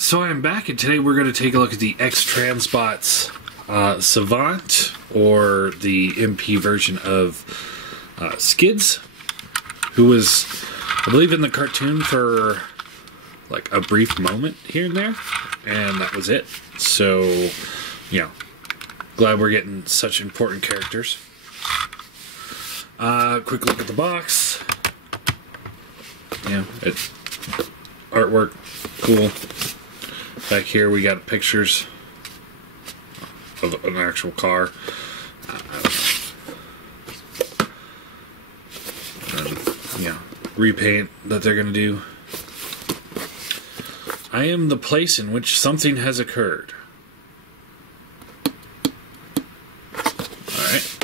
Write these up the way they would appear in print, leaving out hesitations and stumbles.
Alright, so I'm back, and today we're going to take a look at the Xtransbots Savant, or the MP version of Skids, who was, I believe, in the cartoon for like a brief moment here and there, and that was it. So, you know, glad we're getting such important characters. Quick look at the box. Yeah, it's artwork, cool. Back here we got pictures of an actual car. Yeah, repaint that they're gonna do. I am the place in which something has occurred. Alright.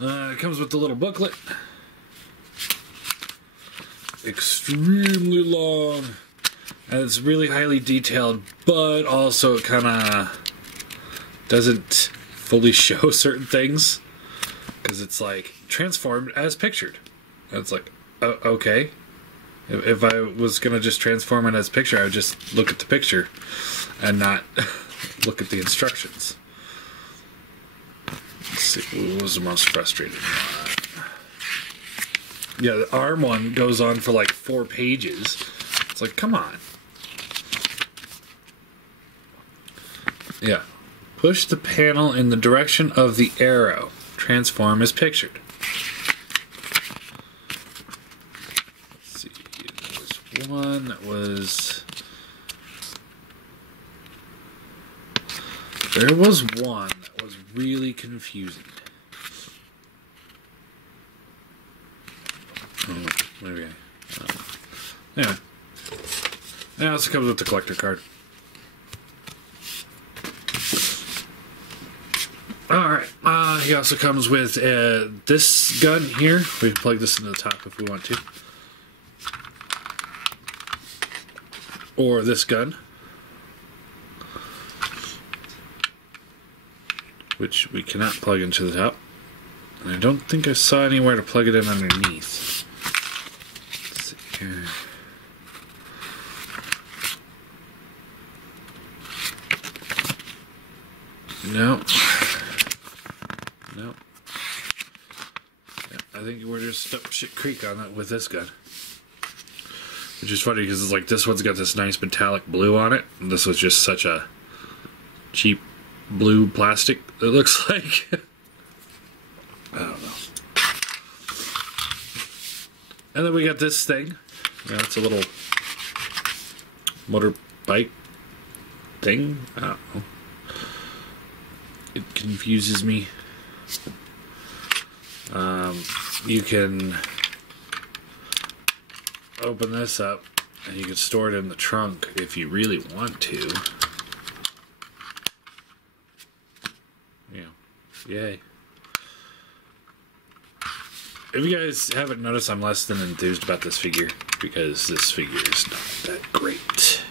It comes with the little booklet. Extremely long. And it's really highly detailed, but also it kind of doesn't fully show certain things. Because it's like, transformed as pictured. And it's like, okay. If I was going to just transform it as picture, I would just look at the picture and not look at the instructions. Let's see, what was the most frustrating one? Yeah, the arm one goes on for like 4 pages. It's like, come on. Yeah. Push the panel in the direction of the arrow. Transform as pictured. Let's see. There was one that was... There was one that was really confusing. Oh, maybe. Anyway. It also comes with the collector card. Alright, he also comes with this gun here. We can plug this into the top if we want to. Or this gun, which we cannot plug into the top. And I don't think I saw anywhere to plug it in underneath. Let's see here. No. Nope. Yeah, I think we're just up shit creek on that with this gun. Which is funny because it's like this one's got this nice metallic blue on it, and this was just such a cheap blue plastic, it looks like. I don't know. And then we got this thing. Yeah, it's a little motorbike thing. I don't know. It confuses me. You can open this up and you can store it in the trunk if you really want to. Yeah. Yay. If you guys haven't noticed, I'm less than enthused about this figure because this figure is not that great.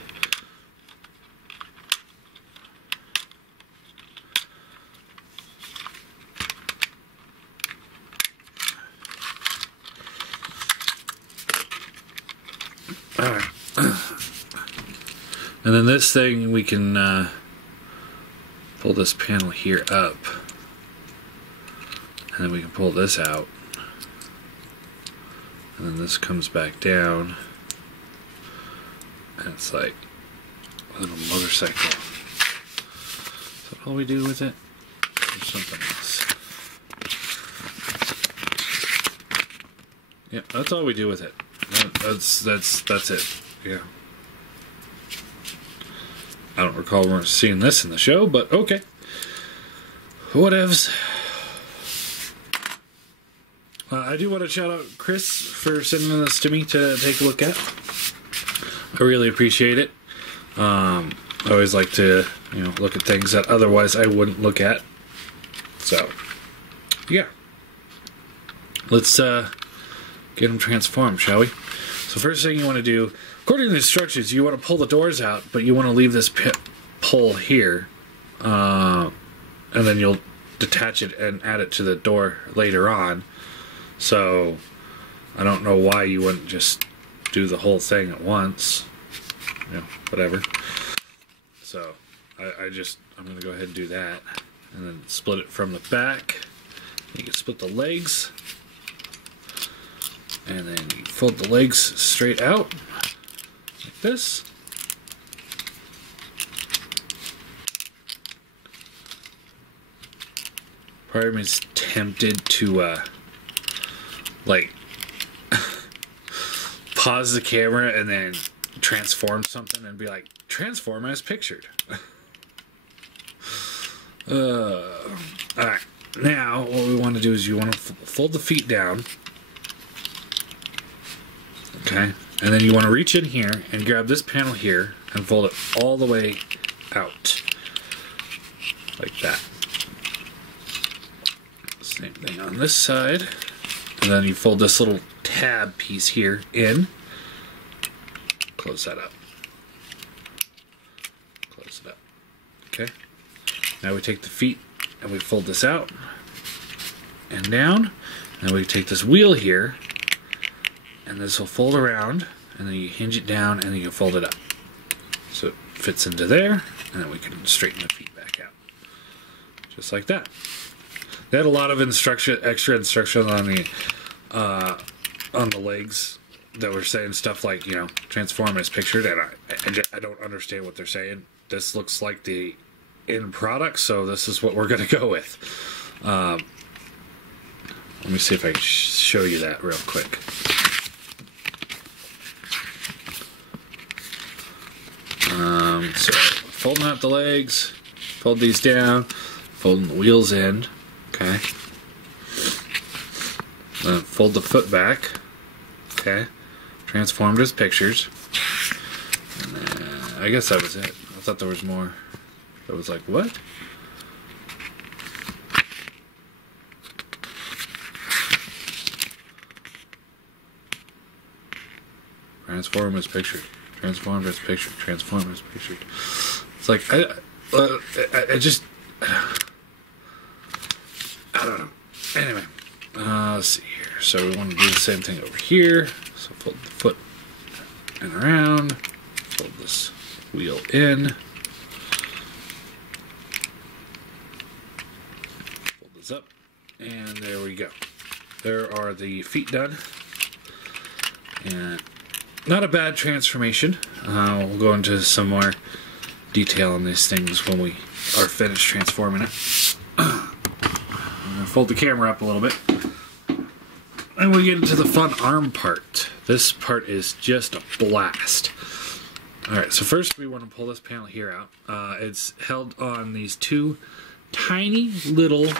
Alright. And then this thing, we can pull this panel here up. And then we can pull this out. And then this comes back down. And it's like a little motorcycle. Is that all we do with it? Or something else? Yeah, that's all we do with it. That's it. Yeah. I don't recall we're seeing this in the show, but okay. Whatevs. I do want to shout out Chris for sending this to me to take a look at. I really appreciate it. I always like to, you know, look at things that otherwise I wouldn't look at. So, yeah. Let's get them transformed, shall we? So first thing you want to do, according to the instructions, you want to pull the doors out, but you want to leave this pull here, and then you'll detach it and add it to the door later on. So I don't know why you wouldn't just do the whole thing at once. You know, whatever. So I'm going to go ahead and do that. And then split it from the back. You can split the legs. And then you fold the legs straight out. Like this. Part of me is tempted to, like, pause the camera and then transform something and be like, transform as pictured. Alright, now what we want to do is you want to fold the feet down. Okay, and then you want to reach in here and grab this panel here and fold it all the way out. Like that. Same thing on this side. And then you fold this little tab piece here in. Close that up. Close it up. Okay. Now we take the feet and we fold this out and down. And we take this wheel here and this will fold around and then you hinge it down and then you fold it up. So it fits into there and then we can straighten the feet back out. Just like that. They had a lot of extra instruction on the legs that were saying stuff like, you know, transform as pictured, and I don't understand what they're saying. This looks like the end product, so this is what we're going to go with. Let me see if I can show you that real quick. So folding out the legs, fold these down, folding the wheels in. Okay. Then fold the foot back. Okay. Transformed as pictures. And then, I guess that was it. I thought there was more. I was like, what? Transform as pictured. Transformed as pictured. Transform as pictured. It's like, I just... I don't know. Anyway, let's see here. So we want to do the same thing over here. So fold the foot and around. Fold this wheel in. Fold this up. And there we go. There are the feet done. And not a bad transformation. We'll go into some more detail on these things when we are finished transforming it. Fold the camera up a little bit. And we get into the fun arm part. This part is just a blast. Alright, so first we want to pull this panel here out. It's held on these two tiny little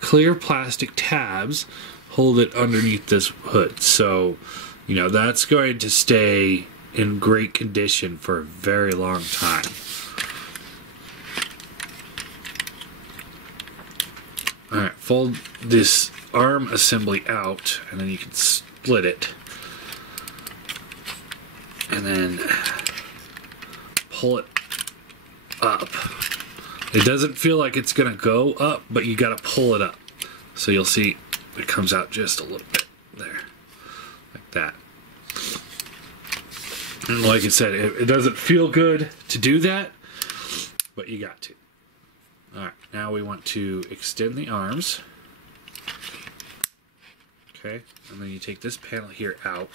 clear plastic tabs. Hold it underneath this hood. So, you know, that's going to stay in great condition for a very long time. Alright, fold this arm assembly out, and then you can split it. And then pull it up. It doesn't feel like it's going to go up, but you got to pull it up. So you'll see it comes out just a little bit there. Like that. And like I said, it doesn't feel good to do that, but you got to. Alright, now we want to extend the arms. Okay, and then you take this panel here out.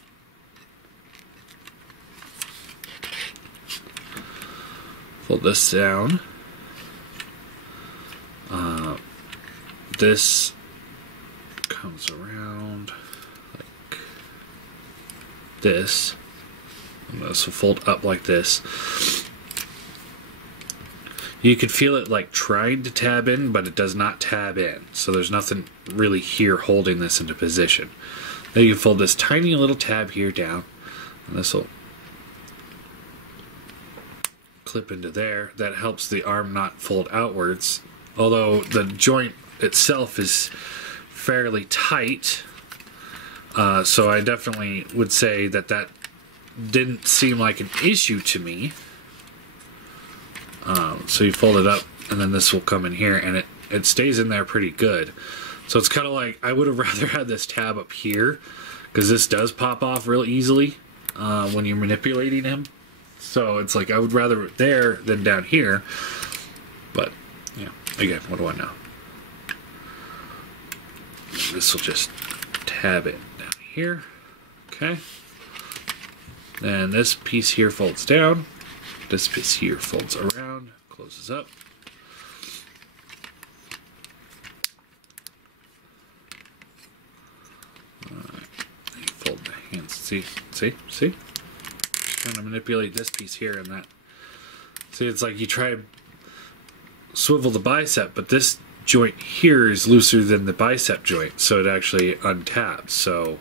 Fold this down. This comes around like this. And this will fold up like this. You can feel it like trying to tab in, but it does not tab in. So there's nothing really here holding this into position. Then you fold this tiny little tab here down, and this will clip into there. That helps the arm not fold outwards. Although the joint itself is fairly tight, so I definitely would say that that didn't seem like an issue to me. So you fold it up, and then this will come in here, and it stays in there pretty good. So it's kind of like, I would have rather had this tab up here, because this does pop off real easily when you're manipulating him. So it's like I would rather it there than down here. But, yeah, again, what do I know? This will just tab it down here. Okay. Then this piece here folds down. This piece here folds around, closes up. Fold the hands. See? Just kind of manipulate this piece here and that. See, it's like you try to swivel the bicep, but this joint here is looser than the bicep joint, so it actually untabs. So,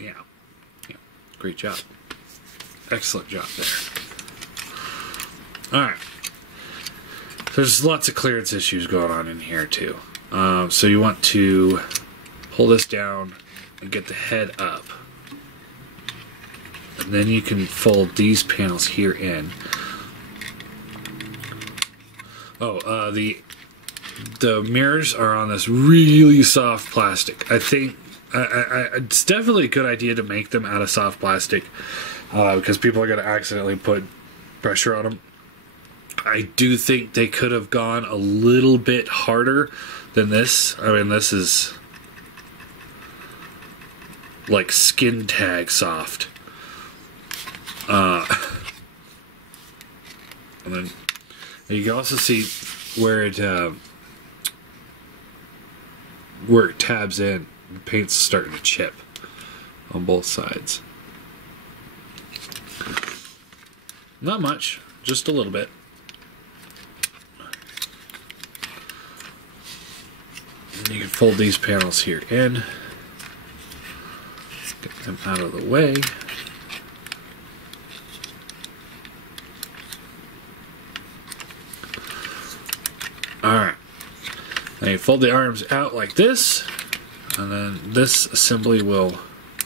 yeah. Great job. Excellent job there. Alright. There's lots of clearance issues going on in here, too. So you want to pull this down and get the head up. And then you can fold these panels here in. Oh, the mirrors are on this really soft plastic. I think it's definitely a good idea to make them out of soft plastic because people are going to accidentally put pressure on them. I do think they could have gone a little bit harder than this. I mean, this is like skin tag soft. And then you can also see where it tabs in. The paint's starting to chip on both sides. Not much, just a little bit. And you can fold these panels here in. Get them out of the way. Alright. Now you fold the arms out like this, and then this assembly will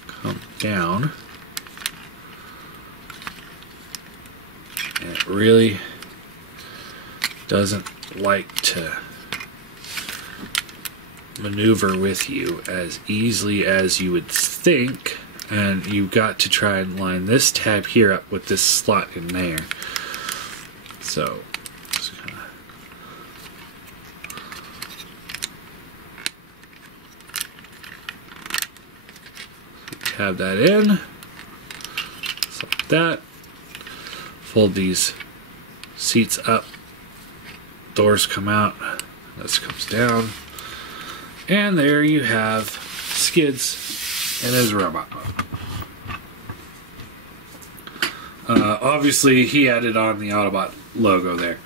come down. And it really doesn't like to maneuver with you as easily as you would think, and you've got to try and line this tab here up with this slot in there. So just kind of tab that in, just like that. Fold these seats up, doors come out, this comes down. And there you have Skids in his robot mode. Obviously, he added on the Autobot logo there.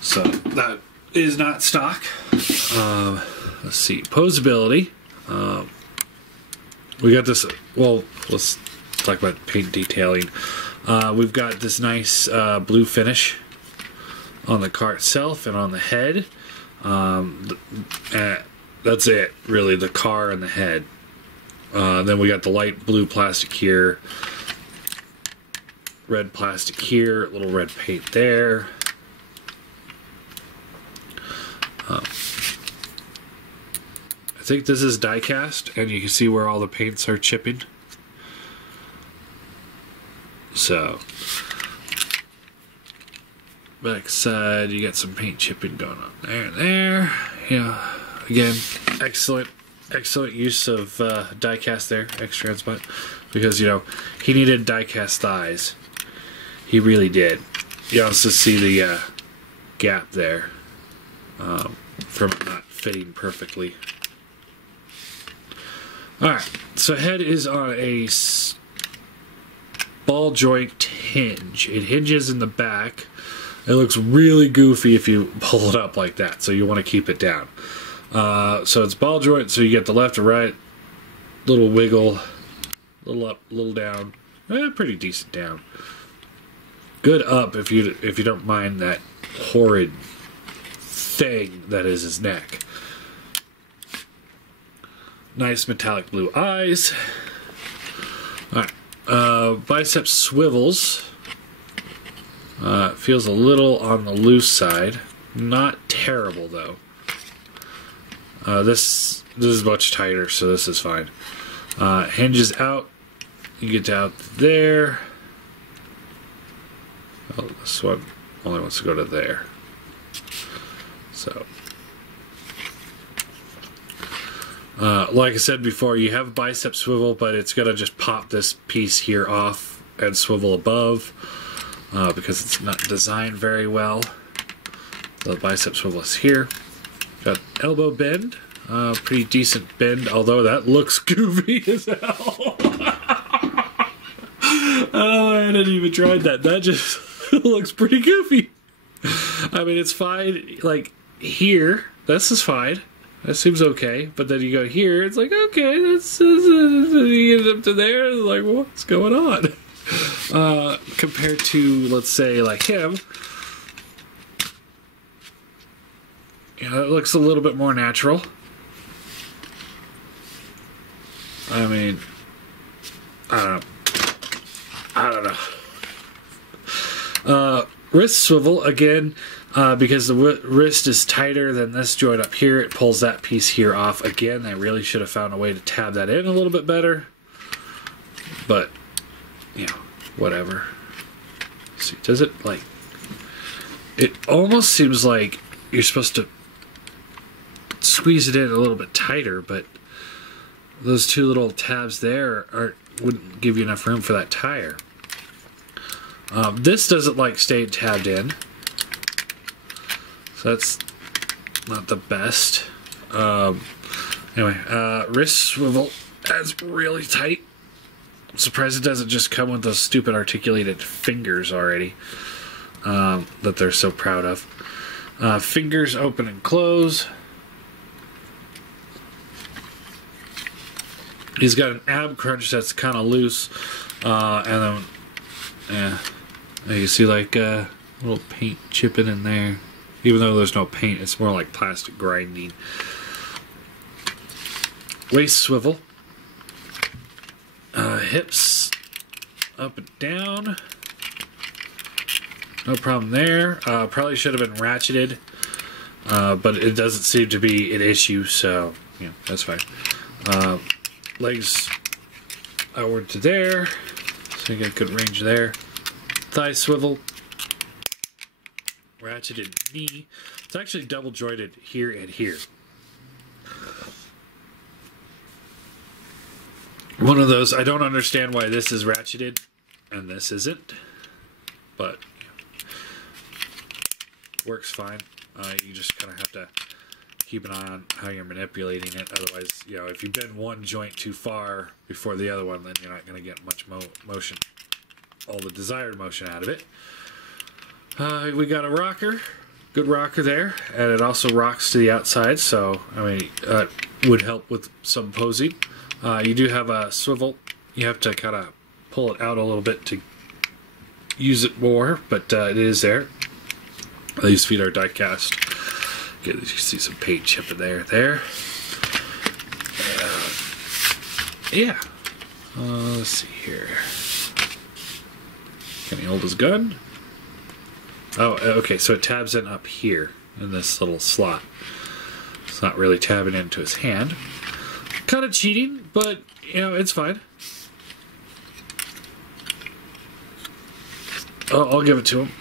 So, that is not stock. Let's see. Posability. We got this... Well, let's talk about paint detailing. We've got this nice blue finish on the car itself and on the head. That's it, really, the car and the head. Then we got the light blue plastic here, red plastic here, little red paint there. I think this is die cast, and you can see where all the paints are chipping. So, back side, you got some paint chipping going on there and there. Yeah. Again, excellent use of die cast there, Xtransbot, because, you know, he needed die cast thighs. He really did. You also see the gap there from it not fitting perfectly. Alright, so head is on a ball joint hinge. It hinges in the back. It looks really goofy if you pull it up like that, so you want to keep it down. So it's ball joint, so you get the left or right, little wiggle, little up, little down, pretty decent down. Good up if you don't mind that horrid thing that is his neck. Nice metallic blue eyes. Alright, bicep swivels. Feels a little on the loose side, not terrible though. This is much tighter, so this is fine. Hinges out. You get out there. Oh, this one only wants to go to there. So, like I said before, you have a bicep swivel, but it's going to just pop this piece here off and swivel above because it's not designed very well. The bicep swivel is here. Got elbow bend, pretty decent bend, although that looks goofy as hell. Oh, I hadn't even tried that. That just looks pretty goofy. I mean, it's fine. Like, here, this is fine. That seems okay. But then you go here, it's like, okay, that's you get up to there, it's like, what's going on? Compared to, let's say, like him, you know, it looks a little bit more natural. I mean, I don't know. Wrist swivel, again, because the wrist is tighter than this joint up here, it pulls that piece here off. Again, I really should have found a way to tab that in a little bit better. But, you know, whatever. See, does it, like... It almost seems like you're supposed to squeeze it in a little bit tighter, but those two little tabs there wouldn't give you enough room for that tire. This doesn't like stay tabbed in, so that's not the best. Anyway, wrist swivel that's really tight. I'm surprised it doesn't just come with those stupid articulated fingers already that they're so proud of. Fingers open and close. He's got an ab crunch that's kind of loose, and then, yeah, you see like a little paint chipping in there. Even though there's no paint, it's more like plastic grinding. Waist swivel. Hips up and down. No problem there. Probably should have been ratcheted, but it doesn't seem to be an issue, so yeah, that's fine. Legs outward to there, so you get good range there. Thigh swivel, ratcheted knee. It's actually double jointed here and here. One of those, I don't understand why this is ratcheted and this isn't, but works fine. You just kind of have to keep an eye on how you're manipulating it. Otherwise, you know, if you bend one joint too far before the other one, then you're not going to get much motion, all the desired motion out of it. We got a rocker, good rocker there, and it also rocks to the outside, so, I mean, would help with some posing. You do have a swivel. You have to kind of pull it out a little bit to use it more, but it is there. These feet are die cast. Get, you see some paint chipping there. Yeah. Let's see here. Can he hold his gun? Oh, okay, so it tabs in up here in this little slot. It's not really tabbing into his hand. Kind of cheating, but, you know, it's fine. Oh, I'll give it to him.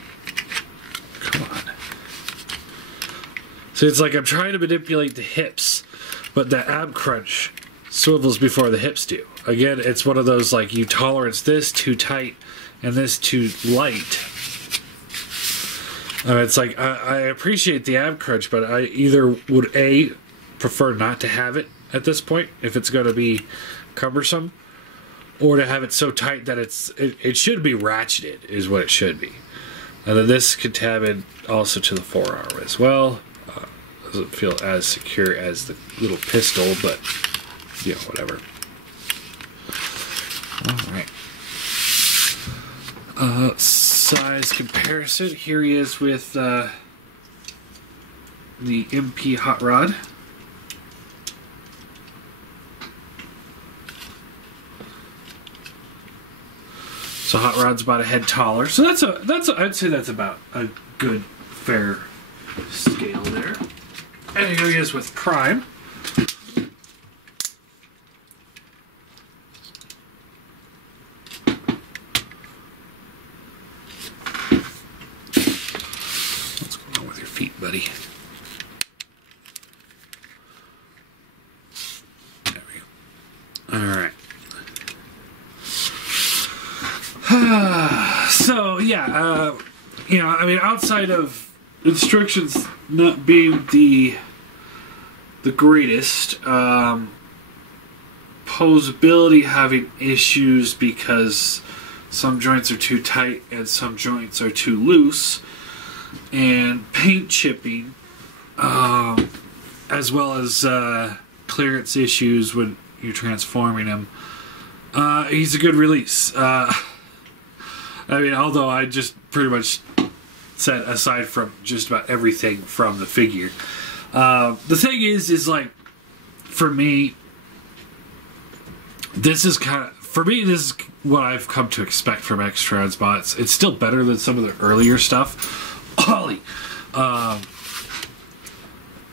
Come on. So it's like I'm trying to manipulate the hips, but the ab crunch swivels before the hips do. Again, it's one of those, like, you tolerance this too tight and this too light. It's like, I appreciate the ab crunch, but I either would, A, prefer not to have it at this point, if it's going to be cumbersome, or to have it so tight that it should be ratcheted, is what it should be. And then this can tab in also to the forearm as well. Doesn't feel as secure as the little pistol, but, you know, whatever. Alright. Size comparison. Here he is with the MP Hot Rod. So Hot Rod's about a head taller. So I'd say that's about a good, fair scale there. And here he is with Prime. buddy. There we go. Alright. So, yeah, you know, I mean, outside of instructions not being the greatest, posability having issues because some joints are too tight and some joints are too loose, and paint chipping, as well as clearance issues when you're transforming him. He's a good release. I mean, although I just pretty much said aside from just about everything from the figure. The thing is like, for me, this is this is what I've come to expect from Xtransbots. It's still better than some of the earlier stuff. Ollie.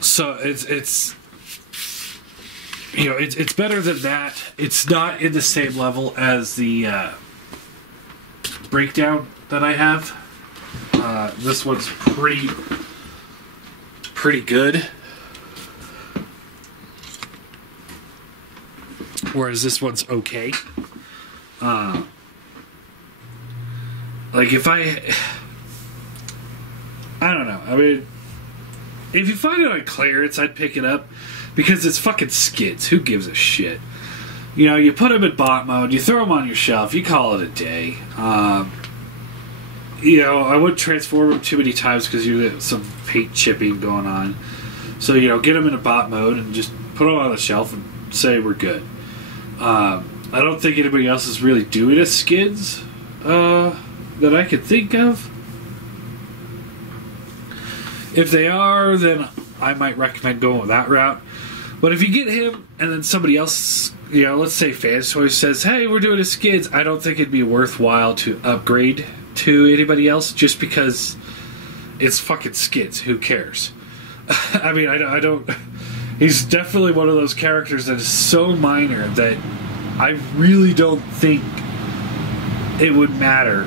So it's you know, it's better than that. It's not in the same level as the breakdown that I have. This one's pretty good, whereas this one's okay. Like if I don't know. I mean, if you find it on clearance, I'd pick it up because it's fucking Skids. Who gives a shit? You know, you put them in bot mode, you throw them on your shelf, you call it a day. You know, I wouldn't transform them too many times because you get some paint chipping going on. So, you know, get them in a bot mode and just put them on the shelf and say we're good. I don't think anybody else is really doing a Skids that I could think of. If they are, then I might recommend going with that route. But if you get him and then somebody else, you know, let's say Fans Toys says, hey, we're doing a Skids, I don't think it'd be worthwhile to upgrade to anybody else just because it's fucking Skids. Who cares? I mean, I don't... He's definitely one of those characters that is so minor that I really don't think it would matter.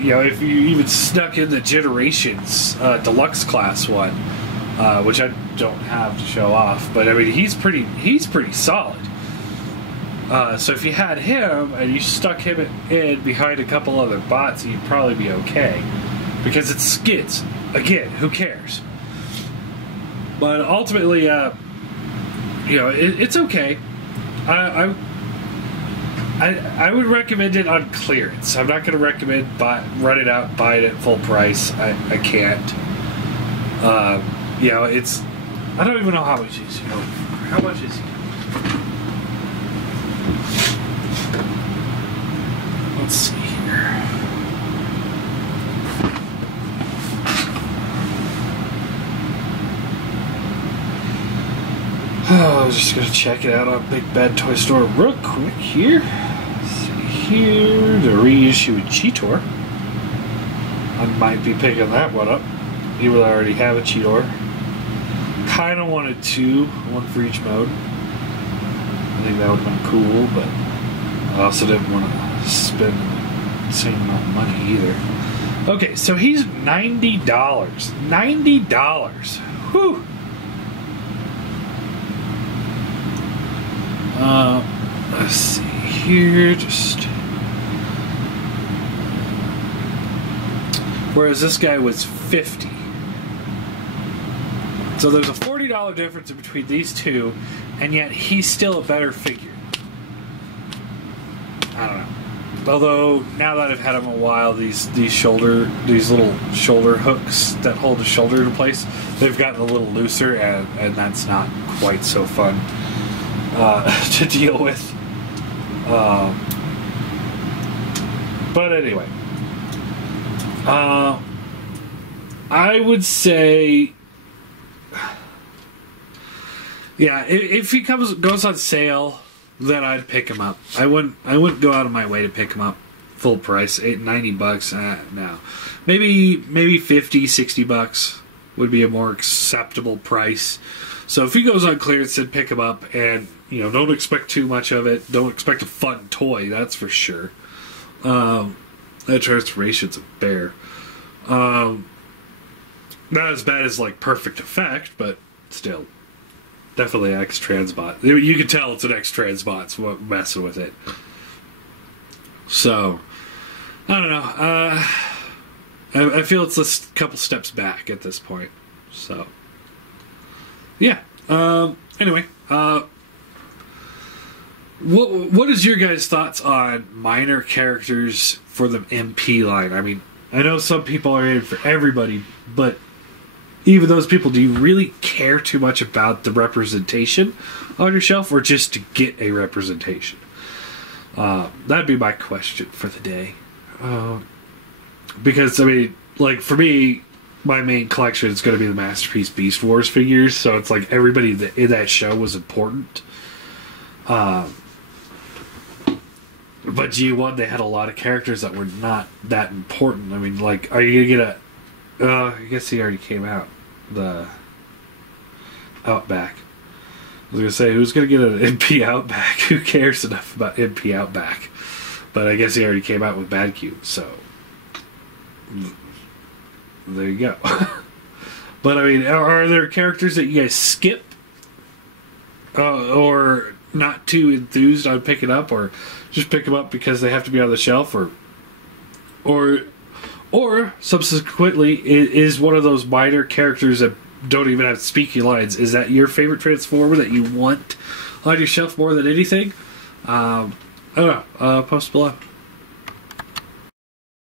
You know, if you even snuck in the Generations Deluxe Class one, which I don't have to show off, but I mean, he's pretty solid. So if you had him and you stuck him in behind a couple other bots, you'd probably be okay. Because it's Skids. Again, who cares? But ultimately, you know, it's okay. I would recommend it on clearance. I'm not going to recommend run it out, buy it at full price. I can't. You know, it's... I don't even know how much is, you know. How much is he? Let's see here. Oh, I was just going to check it out on Big Bad Toy Store real quick here. Let's see here. The reissue Cheetor. I might be picking that one up. Even though I already have a Cheetor. Kind of wanted two. One for each mode. I think that would have been cool, but I also didn't want to spend the same amount of money either. Okay, so he's $90. $90. Whew. Let's see here, just... Whereas this guy was $50. So there's a $40 difference between these two, and yet he's still a better figure. I don't know. Although, now that I've had him a while, these little shoulder hooks that hold the shoulder in place, they've gotten a little looser, and that's not quite so fun to deal with. But anyway, I would say, yeah, if he goes on sale, then I'd pick him up. I wouldn't go out of my way to pick him up full price. $90. No, maybe 50, 60 bucks would be a more acceptable price. So if he goes on clearance, then pick him up, and you know, don't expect too much of it. Don't expect a fun toy, that's for sure. That transformation's a bear. Not as bad as like Perfect Effect, but still. Definitely Xtransbot. You can tell it's an Xtransbot's messing with it. So, I don't know. I feel it's a couple steps back at this point. So, yeah. Anyway, what is your guys' thoughts on minor characters for the MP line? I mean, I know some people are in for everybody, but even those people, do you really care too much about the representation on your shelf, or just to get a representation? That'd be my question for the day. Because, I mean, like, for me, my main collection is going to be the Masterpiece Beast Wars figures, so it's like everybody in that show was important. But G1, they had a lot of characters that were not that important. I mean, like, are you going to get I guess he already came out. The Outback. I was going to say, who's going to get an MP Outback? Who cares enough about MP Outback? But I guess he already came out with Bad Cube, so there you go. But I mean, are there characters that you guys skip? Or not too enthused on picking up, or just pick them up because they have to be on the shelf, or subsequently, is one of those minor characters that don't even have speaking lines, is that your favorite Transformer that you want on your shelf more than anything? I don't know. Post below.